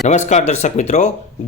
નમસ્કાર દર્શક મિત્રો.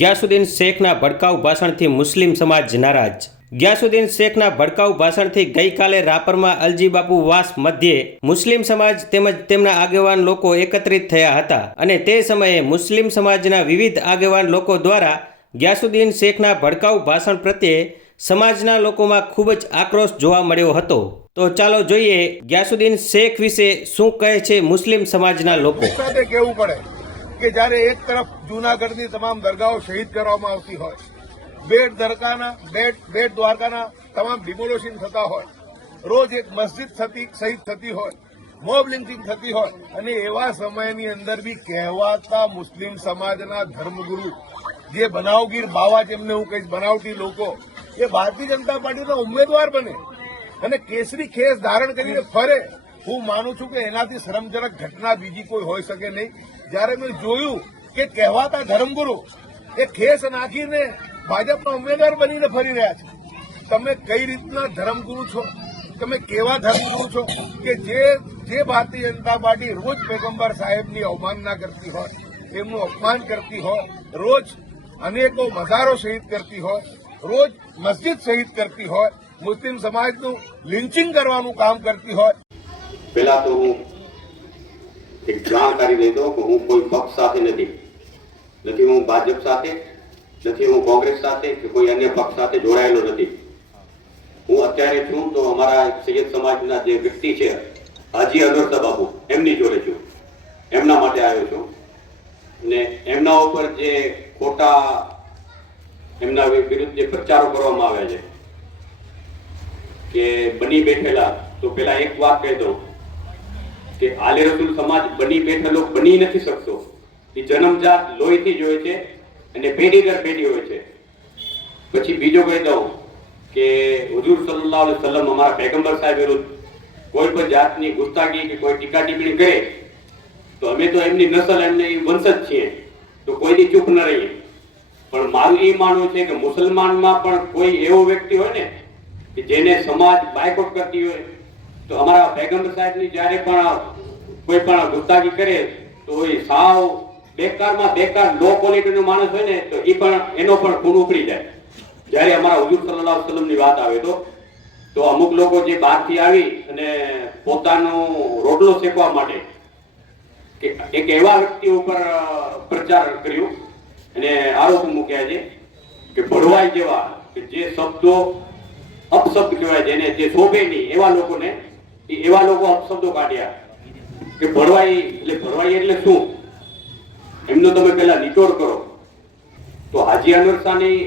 ગ્યાસુદ્દીન શેખના ભડકાઉ ભાષણથી મુસ્લિમ સમાજ નારાજ. ગ્યાસુદ્દીન શેખના ભડકાઉ ભાષણથી ગઈકાલે રાપરમાં અલજી બાપુ વાસ મધ્યે મુસ્લિમ સમાજ તેમજ તેમના આગેવાન લોકો એકત્રિત થયા હતા અને તે સમયે મુસ્લિમ સમાજના વિવિધ આગેવાન લોકો દ્વારા ગ્યાસુદ્દીન શેખના ભડકાઉ ભાષણ પ્રત્યે સમાજના લોકોમાં ખૂબ જ આક્રોશ જોવા મળ્યો હતો. તો ચાલો જોઈએ ગ્યાસુદ્દીન શેખ વિશે શું કહે છે મુસ્લિમ સમાજના લોકો. કેવું પડે? કે જ્યારે એક તરફ જૂનાગઢની તમામ દરગાહો શહીદ કરવામાં આવતી હોય, બેટ દરકાના બેટ બેટ દ્વારકાના તમામ ડિમોલોશન થતા હોય, રોજ એક મસ્જિદ થતી, શહીદ થતી હોય મોબ લિંચિંગ થતી હોય, અને એવા સમયની અંદર બી કહેવાતા મુસ્લિમ સમાજના ધર્મગુરુ, જે બનાવગીર બાવા જેમને હું કહીશ બનાવટી લોકો, એ ભારતીય જનતા પાર્ટીના ઉમેદવાર બને અને કેસરી ખેસ ધારણ કરીને ફરે. હું માનું છું કે એનાથી શરમજનક ઘટના બીજી કોઈ હોઈ શકે નહીં. જ્યારે મેં જોયું કે કહેવાતા ધર્મગુરુ એ ખેસ નાખીને ભાજપના ઉમેદવાર બનીને ફરી રહ્યા છે. તમે કઈ રીતના ધર્મગુરુ છો? તમે કેવા ધર્મગુરુ છો કે જે જે ભારતીય જનતા પાર્ટી રોજ પેગમ્બર સાહેબની અવમાનના કરતી હોય, એમનું અપમાન કરતી હોય, રોજ અનેકો મજારો શહીદ કરતી હોય, રોજ મસ્જિદ શહીદ કરતી હોય, મુસ્લિમ સમાજનું લિન્ચિંગ કરવાનું કામ કરતી હોય પહેલા તો હું એક જાણકારી દઈ દઉં કે હું કોઈ પક્ષ સાથે નથી. નથી હું ભાજપ સાથે, નથી હું કોંગ્રેસ સાથે કે કોઈ અન્ય પક્ષ સાથે જોડાયેલો નથી. હું અત્યારે છું તો અમારા સૈયદ સમાજના જે વ્યક્તિ છે, હાજી અનવરતા બાબુ એમની જોડે છું. એમના માટે આવ્યો છું. ને એમના ઉપર જે ખોટા એમના વિરુદ્ધ જે પ્રચારો કરવામાં આવ્યા છે, કે બની બેઠેલા, તો પેલા એક વાત કહી દઉં. કે આલે રસુલ સમાજ બની બેઠેલો બની નથી શકતો. એ જન્મજાત લોહીથી જ હોય છે અને પેઢી દર પેઢી હોય છે. પછી બીજો કહી દઉં કે હુજુર સલ્લાહ સલમ અમારા પેગમ્બર સાહેબ વિરુદ્ધ કોઈ પણ જાતની ગુસ્તાગી કે કોઈ ટીકા ટિપ્પણી કરે, તો અમે તો એમની નસલ એમને વંશ વંશજ છીએ, તો કોઈની ચૂપ ન રહીએ. પણ મારું એ માનવું છે કે મુસલમાનમાં પણ કોઈ એવો વ્યક્તિ હોય ને કે જેને સમાજ બાયકોટ કરતી હોય તો અમારા પૈગંબર સાહેબની જ્યારે પણ કોઈ પણ ગુપ્તાગી કરે, તો એ સાવ બેકારમાં બેકાર લો ક્વોલિટીનો માણસ હોય ને, તો એ પણ એનો પણ ખૂન ઉપડી જાય. જ્યારે અમારા હુજુર સલ્લાહ અલૈહિ વાત આવે તો તો અમુક લોકો જે બહારથી આવી અને પોતાનો રોટલો શેકવા માટે એક એવા વ્યક્તિ ઉપર પ્રચાર કર્યો અને આરોપ મૂક્યા છે કે ભરવાઈ જેવા, કે જે શબ્દો અપશબ્દ કહેવાય જેને, જે શોભે નહીં એવા લોકોને એવા લોકો અપશબ્દો કાઢ્યા કે ભરવાઈ એટલે ભરવાઈ એટલે શું? એમનો તમે પેલા નિચોડ કરો. તો હાજી અનવર શાહની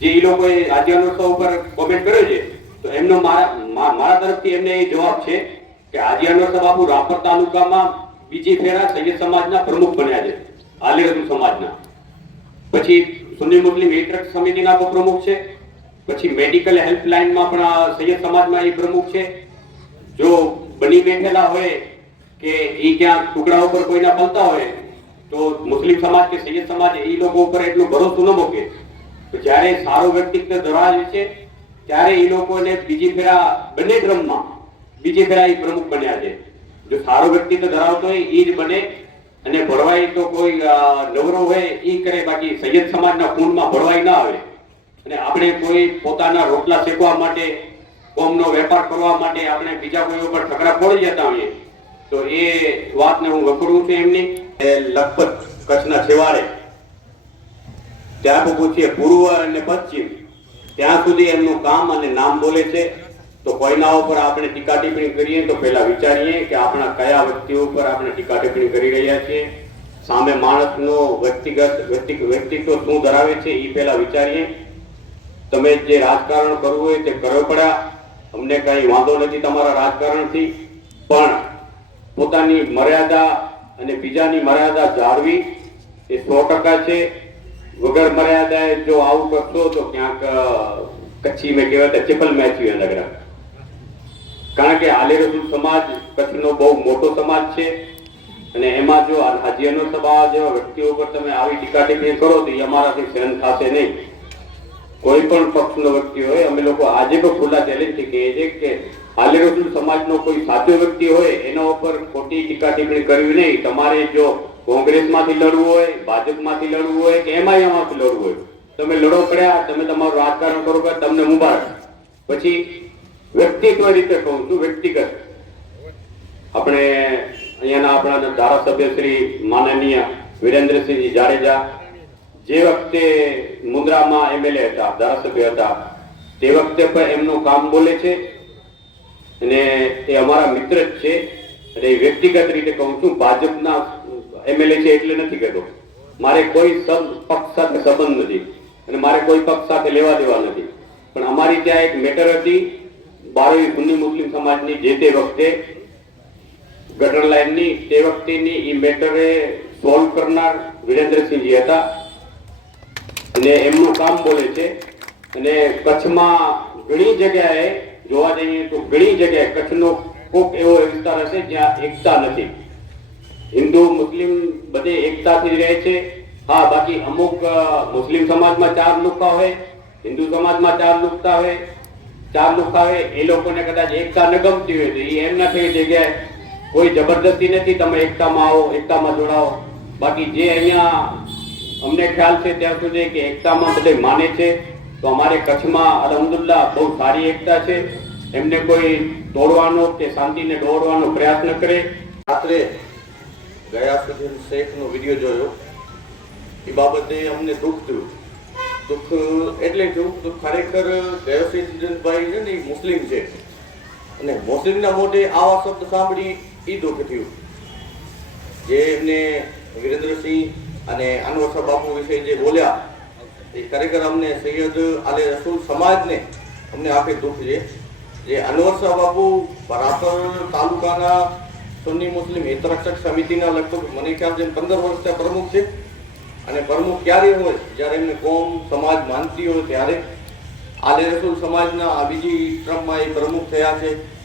જે એ લોકોએ હાજી અનવર ઉપર કોમેન્ટ કર્યો છે, તો એમનો મારા મારા તરફથી એમને એ જવાબ છે કે હાજી અનવર શાહ રાપર તાલુકામાં બીજી ફેરા સૈયદ સમાજના પ્રમુખ બન્યા છે આલી સમાજના. પછી સુન્ની મુસ્લિમ હિતરક્ષ સમિતિના પ્રમુખ છે, પછી મેડિકલ હેલ્પલાઇનમાં પણ સૈયદ સમાજમાં એ પ્રમુખ છે જો બની બેઠેલા હોય કે એ ક્યાં ટુકડા ઉપર કોઈના પલતા હોય, તો મુસ્લિમ સમાજ કે સૈયદ સમાજ એ લોકો ઉપર એટલું ભરોસો ન મૂકે. તો જ્યારે સારો વ્યક્તિત્વ ધરાવે છે, ત્યારે એ લોકોને બીજી ફેરા બંને ક્રમમાં બીજી ફેરા એ પ્રમુખ બન્યા છે. જો સારો વ્યક્તિત્વ ધરાવતો હોય એ જ બને. અને ભરવાઈ તો કોઈ નવરો હોય એ કરે, બાકી સૈયદ સમાજના ખૂનમાં ભરવાઈ ના આવે. અને આપણે કોઈ પોતાના રોટલા શેકવા માટે કોમનો વેપાર કરવા માટે આપણે બીજા કોઈ ઉપર ઠકરા પડી જતા હોઈએ, તો એ વાતને હું વખોડું છું એમની. લખપત કચ્છના છેવાડે. ત્યાં પૂછીએ, પૂર્વ અને પશ્ચિમ. ત્યાં સુધી એમનું કામ અને નામ બોલે છે. તો કોઈના ઉપર આપણે ટીકા ટિપ્પણી કરીએ તો પહેલા વિચારીએ કે આપણા કયા વ્યક્તિઓ ઉપર આપણે ટીકા ટિપ્પણી કરી રહ્યા છીએ. સામે માણસનો વ્યક્તિગત વ્યક્તિ વ્યક્તિત્વ શું ધરાવે છે એ પહેલા વિચારીએ. તમે જે રાજકારણ કરવું હોય તે કરવું પડ્યા. અમને કઈ વાંધો નથી તમારા રાજકારણથી, પણ પોતાની મર્યાદા અને બીજાની મર્યાદા જાળવી એ સો ટકા છે. વગર મર્યાદાએ જો આવું કરશો તો ક્યાંક કચ્છી મેં કહેવાય ચિપલ મેચ લગ કારણ કે આલે સમાજ કચ્છનો બહુ મોટો સમાજ છે અને એમાં જો સમાજ જેવા વ્યક્તિઓ પર તમે આવી ટીકા ટિપ્પણી કરો તો એ અમારાથી સહન થશે નહીં. કોઈ પણ પક્ષનો વ્યક્તિ હોય, અમે લોકો આજે પણ ખુલ્લા ચેલેન્જથી કહીએ છીએ કે આલી રસુલ સમાજનો કોઈ સાચો વ્યક્તિ હોય, એના ઉપર ખોટી ટીકા ટિપ્પણી કરવી નહીં. તમારે જો કોંગ્રેસમાંથી લડવું હોય, ભાજપમાંથી લડવું હોય કે માંથી લડવું હોય, તમે લડો પડ્યા, તમે તમારું રાજકારણ કરો કે તમને મુબારક પછી વ્યક્તિત્વ રીતે કહું છું, વ્યક્તિગત. આપણે અહીંયાના આપણા ધારાસભ્ય શ્રી માનનીય વિરેન્દ્રસિંહજી જાડેજા જે વખતે મુન્દ્રામાં એમએલએ હતા, ધારાસભ્ય હતા, તે વખતે પણ એમનું કામ બોલે છે અને એ અમારા મિત્ર જ છે. અને વ્યક્તિગત રીતે કહું છું, ભાજપના એમએલએ છે એટલે નથી કહેતો. મારે કોઈ પક્ષ સાથે સંબંધ નથી અને મારે કોઈ પક્ષ સાથે લેવા દેવા નથી. પણ અમારી ત્યાં એક મેટર હતી બારવી સુન્ની મુસ્લિમ સમાજની જે તે વખતે ગટર લાઈનની તે વખતેની એ મેટરે સોલ્વ કરનાર વિરેન્દ્રસિંહજી હતા. અને એમનું કામ બોલે છે. અને કચ્છમાં ઘણી જગ્યાએ જોવા જઈએ તો ઘણી જગ્યાએ કચ્છનો કોક એવો વિસ્તાર હશે જ્યાં એકતા નથી. હિન્દુ, મુસ્લિમ બધે એકતાથી રહે છે. હા, બાકી અમુક મુસ્લિમ સમાજમાં ચાર લુકા હોય, હિન્દુ સમાજમાં ચાર લુકતા હોય, ચાર લુકા હોય, એ લોકોને કદાચ એકતા ન ગમતી હોય તો એ એમ થઈ જગ્યાએ કોઈ જબરદસ્તી નથી, તમે એકતામાં આવો, એકતામાં જોડાઓ. બાકી જે અહીંયા અમને ખ્યાલ છે ત્યાં સુધી કે એકતામાં બધે માને છે. તો અમારે કચ્છમાં અલહમદુલ્લા બહુ સારી એકતા છે. એમને કોઈ તોડવાનો કે શાંતિને દોડવાનો પ્રયાસ ન કરે. રાત્રે ગયા સુધી શેખનો વીડિયો જોયો. એ બાબતે અમને દુઃખ થયું. દુઃખ એટલે થયું તો ખરેખર ગયોસિંહભાઈ છે ને એ મુસ્લિમ છે. અને મુસ્લિમના મોઢે આવા શબ્દ સાંભળી એ દુઃખ થયું. જે એમને વિરેન્દ્રસિંહ અને અનવર બાપુ વિશે જે બોલ્યા, એ ખરેખર અમને સૈયદ આલે રસૂલ સમાજને અમને આખે દુઃખ છે. જે અનવર શાહ બાપુ બરાબર તાલુકાના સુન્ની મુસ્લિમ હિતરક્ષક સમિતિના લગભગ મને ખ્યાલ છે પંદર વર્ષના પ્રમુખ છે. અને પ્રમુખ ક્યારે હોય? જ્યારે એમને કોમ સમાજ માનતી હોય ત્યારે. આલે રસૂલ સમાજના આ બીજી ટ્રમમાં એ પ્રમુખ થયા છે.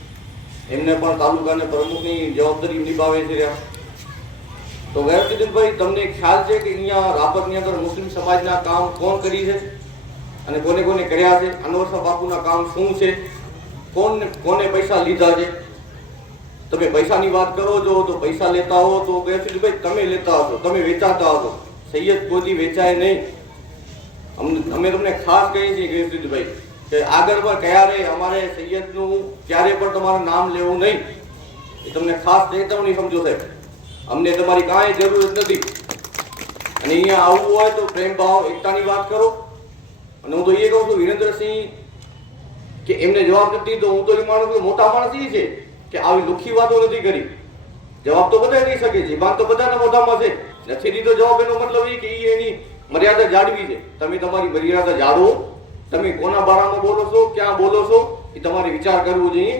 એમને પણ તાલુકાના પ્રમુખની જવાબદારી નિભાવે છે. રહ્યા. તો ગયરજીતભાઈ તમને ખ્યાલ છે કે અહીંયા રાપરની અંદર મુસ્લિમ સમાજના કામ કોણ કરી છે? અને કોને કોને કર્યા છે? અનવરસા બાપુના કામ શું છે? કોણ કોને પૈસા લીધા છે? તમે પૈસાની વાત કરો છો તો પૈસા લેતા હો તો ગયરજીતભાઈ તમે લેતા હશો, તમે વેચાતા હશો. સૈયદ કોજી વેચાય નહીં. અમને, અમે તમને ખાસ કહીએ છીએ ગયરજીતભાઈ કે આગળ પણ ક્યારે અમારે સૈયદનું ક્યારે પણ તમારું નામ લેવું નહીં. એ તમને ખાસ ચેતવણી સમજો સાહેબ. અમને તમારી કાંઈ જરૂર જ નથી. અને અહીંયા આવવું હોય તો પ્રેમ ભાવ, એકતાની વાત કરો. અને હું તો એ કહું છું, વિરેન્દ્રસિંહ, કે એમને જવાબ નથી તો હું તો એ માનું છું મોટા માણસ એ છે કે આવી લુખી વાતો નથી કરી. જવાબ તો બધા દઈ શકે છે. વાત તો બધાના મોઢામાં છે. નથી દીધો જવાબ એનો મતલબ એ કે એ એની મર્યાદા જાળવી છે. તમે તમારી મર્યાદા જાળવો. તમે કોના બારામાં બોલો છો, ક્યાં બોલો છો, એ તમારે વિચાર કરવો જોઈએ.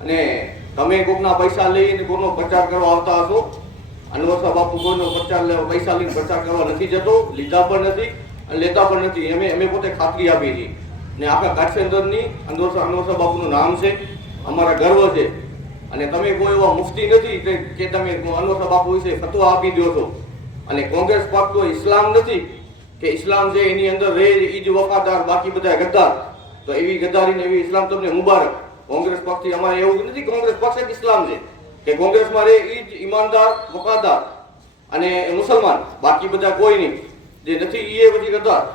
અને તમે કોકના પૈસા લઈને કોનો પ્રચાર કરવા આવતા હશો અનવરસા બાપુ કોઈનો પ્રચાર લેવા, પૈસા લઈને પ્રચાર કરવા નથી જતો, લીધા પણ નથી અને લેતા પણ નથી. અમે અમે પોતે ખાતરી આપીએ છીએ ને આખા કચ્છ અંદરની અનવરસા અનવરસા બાપુનું નામ છે, અમારા ગર્વ છે. અને તમે કોઈ એવા મુફતી નથી કે- તમે અનવરસા બાપુ વિશે ફતવા આપી દો છો. અને કોંગ્રેસ પક્ષ તો ઇસ્લામ નથી કે ઇસ્લામ છે એની અંદર રહે ઈ જ વફાદાર, બાકી બધા ગદ્દાર. તો એવી ગદ્દારી ને એવી ઇસ્લામ તમને મુબારક. કોંગ્રેસ પક્ષથી અમારે એવું નથી, કોંગ્રેસ પક્ષ એક ઇસ્લામ છે? કે કોંગ્રેસમાં રહે એ જ ઈમાનદાર, વફાદાર અને મુસલમાન. બાકી બધા કોઈ નહીં. જે નથી એ પછી કરતા.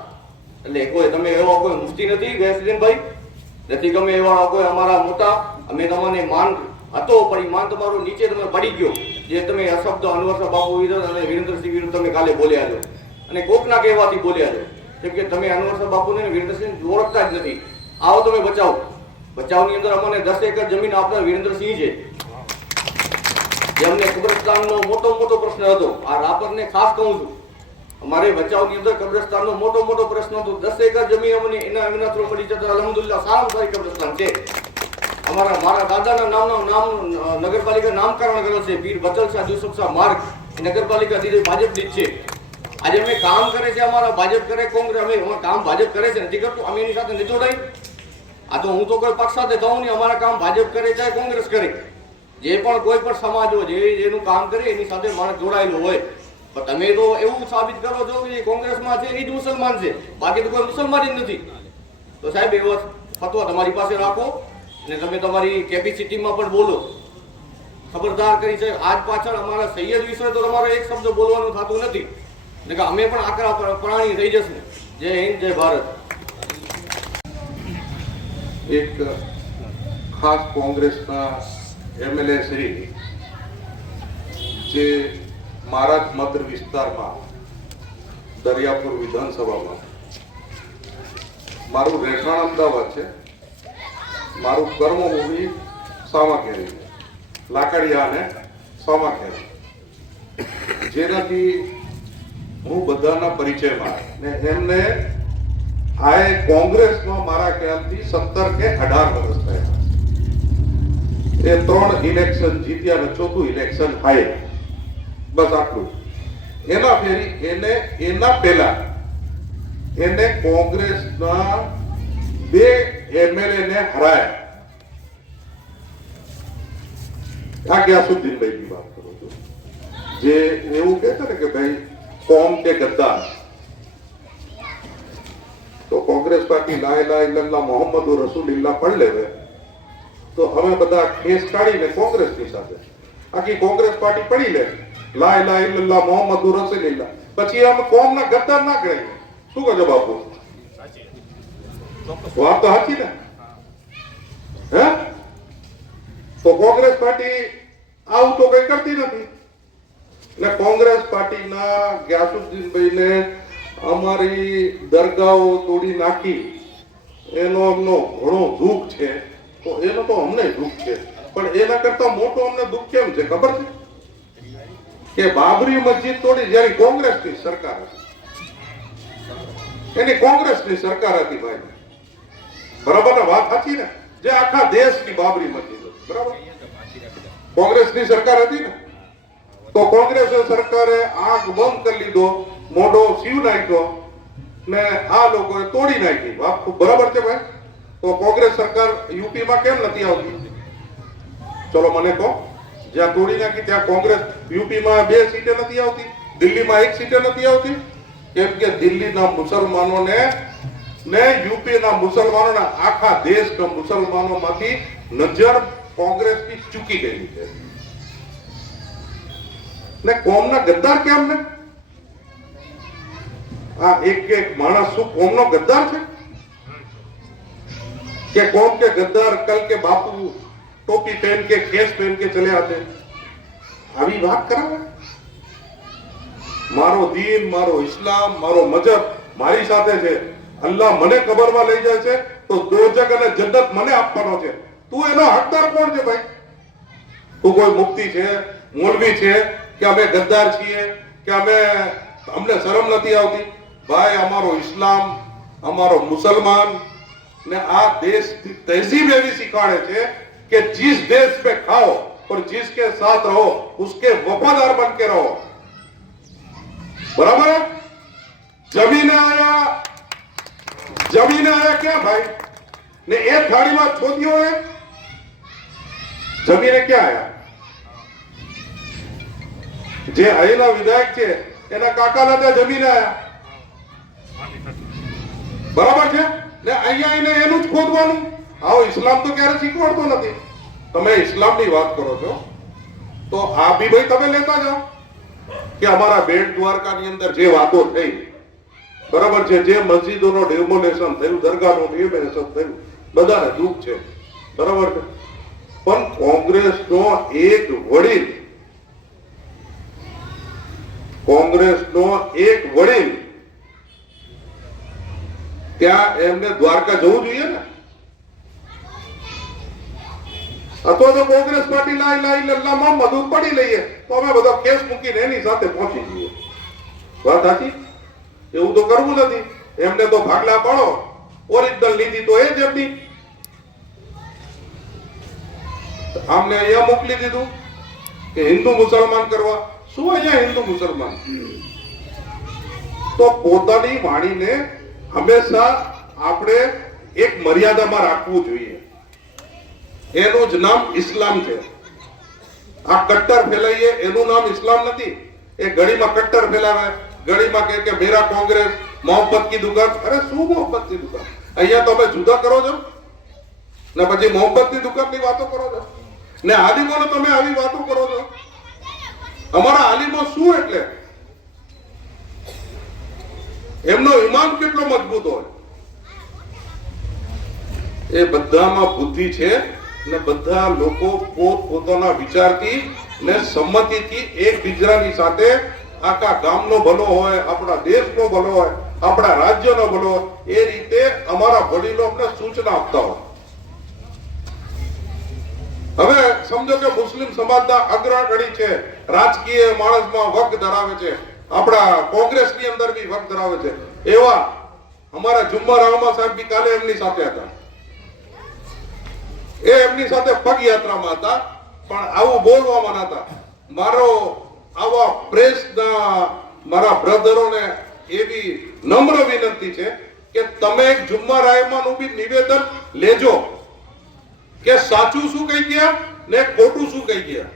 એટલે કોઈ, તમે એવા કોઈ મુફતી નથી ગેસલીનભાઈ નથી ગમે એવા કોઈ અમારા મોટા. અમે તમને માન હતો, પણ એ માન તમારો નીચે તમે પડી ગયો. જે તમે અશબ્દ અનવરસા બાપુ વિરુદ્ધ અને વિરેન્દ્રસિંહ વિરુદ્ધ તમે કાલે બોલ્યા છો. અને કોકના કહેવાથી બોલ્યા છો. કેમ કે તમે અનવરસા બાપુને વિરેન્દ્રસિંહ ઓળખતા જ નથી. આવો તમે બચાવો. બચાવની અંદર અમને દસ એકર જમીન આપનાર વિરેન્દ્રસિંહ છે. જે અમને કબ્રસ્તાનનો મોટો મોટો પ્રશ્ન હતો. આ રાપરને ખાસ કહું છું. અમારે બચાવની અંદર કબ્રસ્તાનનો મોટો મોટો પ્રશ્ન હતો. દસ એકર જમીન અમને એના એમના થ્રુ મળી જતા. અલહમદુલ્લા સારું સારી કબ્રસ્તાન છે. અમારા મારા દાદાના નામનો નામ, નગરપાલિકા નામકરણ કરેલ છે. પીર બચલ શાહ યુસુફ શાહ માર્ગ. નગરપાલિકા દીધી ભાજપની જ છે. આજે અમે કામ કરે છે અમારા ભાજપ કરે, કોંગ્રેસ અમે અમારું કામ ભાજપ કરે છે. નથી કરતું, અમે એની સાથે નથી જોડાઈ. આ તો હું તો કોઈ પક્ષ સાથે થઉં નહીં. અમારા કામ ભાજપ કરે, ચાહે કોંગ્રેસ કરે. જે પણ કોઈ પણ સમાજ જે જેનું કામ કરે, એની સાથે માણસ જોડાયેલો હોય. પણ તમે તો એવું સાબિત કરો છો કે કોંગ્રેસમાં છે, એ જ મુસલમાન છે. બાકી તો કોઈ મુસલમાન જ નથી. તો સાહેબ, એવો ફતવા તમારી પાસે રાખો અને તમે તમારી કેપેસિટીમાં પણ બોલો. ખબરદાર કરી છે. આજ પાછળ અમારા સૈયદ વિશે તો તમારે એક શબ્દ બોલવાનું થતું નથી. એટલે કે અમે પણ આકરા પ્ર- પ્રાણી થઈ જશું. જય હિન્દ, જય ભારત. એક ખાસ કોંગ્રેસના એમએલએ શ્રી, જે મારા જ મત વિસ્તારમાં દરિયાપુર વિધાનસભામાં. મારું રહેઠાણ અમદાવાદ છે. મારું કર્મભૂમિ સામાખેરી છે. લાકડિયા અને સામાખેરી જેનાથી હું બધાના પરિચયમાં ને એમને આ કોંગ્રેસમાં મારા ખ્યાલથી સત્તર કે અઢાર વર્ષ એ ત્રણ ઇલેક્શન જીત્યા અને ચોથું ઇલેક્શન હાય બસ આટલું. એના ફેરી એને, એના પહેલા એને કોંગ્રેસના બે એમએલએ ને હરાયા. આ ગ્યાસુદ્દીનભાઈની વાત કરું છું? જે એવું કહે છે ને કે ભાઈ, કોમ કે ગદ્દાર. તો કોંગ્રેસ પાર્ટી લા ઇલાહા મોહમ્મદ રસુલ ઇલ્લા પણ લેવે. તો અમે બધા કેસ કાઢીને કોંગ્રેસની સાથે. આખી કોંગ્રેસ પાર્ટી પડી લે. લા ઇલાહા ઇલ્લલ્લાહ મોહમ્મદુર રસૂલિલ્લાહ પછી અમે કોમના ગદ્દાર ના ગણાય શું કહો બાપુ? વાત તો સાચી ને? હે? તો કોંગ્રેસ પાર્ટી આવું તો કઈ કરતી નથી. એટલે કોંગ્રેસ પાર્ટીના ગ્યાસુદ્દીનભાઈને અમારી દરગાહો તોડી નાખી. એનો અમનો ઘણો દુઃખ છે. તો એનો તો અમને દુઃખ છે. પણ એના કરતા મોટો અમને દુઃખ કેમ છે? ખબર છે? કે બાબરી મસ્જિદ તોડી જ્યારે કોંગ્રેસની સરકાર હતી. એની કોંગ્રેસની સરકાર હતી ભાઈ. બરાબર ને? વાત સાચી ને? જે આખા દેશની બાબરી મસ્જિદ હતી. બરાબર? કોંગ્રેસની સરકાર હતી ને? તો કોંગ્રેસ સરકારે આંખ બંધ કરી લીધો, મોઢો સીવ નાખ્યો ને આ લોકોએ તોડી નાખી. વાત બરાબર છે ભાઈ? તો કોંગ્રેસ સરકાર યુપીમાં કેમ નથી આવતી? ચલો મને કહો, જ્યાં તોડી નાખી ત્યાં કોંગ્રેસ યુપીમાં બે સીટે નથી આવતી? દિલ્હીમાં એક સીટે નથી આવતી? કેમ કે દિલ્હીના મુસલમાનોને, ને યુપીના મુસલમાનોના આખા દેશના મુસલમાનોમાંથી નજર કોંગ્રેસની ચૂકી ગયેલી છે. ને કોમના ગદ્દાર કેમ ને? આ એક એક માણસ શું કોમનો ગદ્દાર છે? कि कौम के गद्दार कल के बापू टोपी पहन के केस पहन के चले आते આવી વાત કરાવે? મારો દીન, મારો ઇસ્લામ, મારો મજહબ મારી સાથે છે. અલ્લાહ મને કબરમાં લઈ જાય છે, તો દોજક અને જન્નત મને આપવાનો છે. તું એનો હકદાર કોણ છે ભાઈ? તું કોઈ મુક્તિ છે, મોલવી છે, કે અમે ગદ્દાર છીએ, કે અમે, અમને શરમ નથી આવતી? ભાઈ, અમારો ઇસ્લામ, અમારો મુસલમાન ને આ દેશ તહેજીબ એવી શીખવાડે છે કે जिस देश पे खाओ और जिसके साथ रहो उसके वफादार बन के रहो बराबर है जमीने आया जमीने आया क्या भाई ने एक थाली में छोड़ियो है જમીને ક્યાં આયા જે અહીંના વિધાયક છે એના કાકાના ત્યાં જમીને આયા બરાબર છે ને અહીંયા એને એનું જ ખોદવાનું. આવો ઇસ્લામ તો ક્યારે શીખવાડતો નથી. તમે ઇસ્લામની વાત કરો છો, તો આ બી ભાઈ તમે લેતા જાઓ કે અમારા બેટ દ્વારકાની અંદર જે વાતો થઈ, બરાબર છે, જે મસ્જિદોનો ડેમોલેશન થયું, દરગાહનું ડેમોલેશન થયું, બધાને દુઃખ છે, બરાબર છે. પણ કોંગ્રેસનો એક વડીલ, કોંગ્રેસનો એક વડીલ ત્યાં એમને દ્વારકા જવું જોઈએ ને? અથવા તો કોંગ્રેસ પાર્ટી લાઈ લાઈ લલ્લામાં મધુ પડી લઈએ. તો અમે બધો કેસ મૂકીને એની સાથે પહોંચી જઈએ. વાત સાચી? એવું તો કરવું નથી. એમને તો ભાગલા પડો. ઓરિજિનલ નીતિ તો એ જ એમની. આમને અહીંયા મોકલી દીધું કે હિન્દુ મુસલમાન કરવા. શું અહીંયા હિન્દુ મુસલમાન? તો પોતાની વાણીને હંમેશા આપણે એક મર્યાદામાં રાખવું જોઈએ. એનું જ નામ ઇસ્લામ છે. આ કટ્ટર ફેલાઈએ, એનું નામ ઇસ્લામ નથી. એ ઘડીમાં કટ્ટર ફેલાવે ઘડીમાં કહે કે મેરા કોંગ્રેસ, મોહબ્બત કી દુકાન. અરે શું મોહબ્બતની દુકાન? અહીંયા તમે જુદા કરો છો. ને પછી મોહબ્બતની દુકાનની વાતો કરો છો. ને આલિમો તમે આવી વાતો કરો છો. અમારા આલિમો શું એટલે? એમનો ઈમાન કેટલો મજબૂત હોય? એ બધામાં બુદ્ધિ છે ને બધા લોકો પોત પોતાના વિચારથી ને સંમતિથી એકબીજાની સાથે આખા ગામનો ભલો હોય, આપણા દેશનો ભલો હોય, આપણા રાજ્યનો ભલો એ રીતે અમારા વડીલો અમને સૂચના આપતા હોય. હવે સમજો કે મુસ્લિમ સમાજના અગ્રગણી છે, રાજકીય માણસમાં વગ ધરાવે છે. આપણા કોંગ્રેસની અંદર બી વગ ધરાવે છે. એવા અમારા જુમ્મા રાવમા સાહેબ બી કાલે એમની સાથે હતા. એ એમની સાથે પગયાત્રામાં હતા, પણ આવું બોલવામાં નતા મારો આવા પ્રેસના મારા બ્રધરોને એવી નમ્ર વિનંતી છે કે તમે જુમ્મા રાયમાનું બી નિવેદન લેજો. કે સાચું શું કહી ગયા ને ખોટું શું કહી ગયા?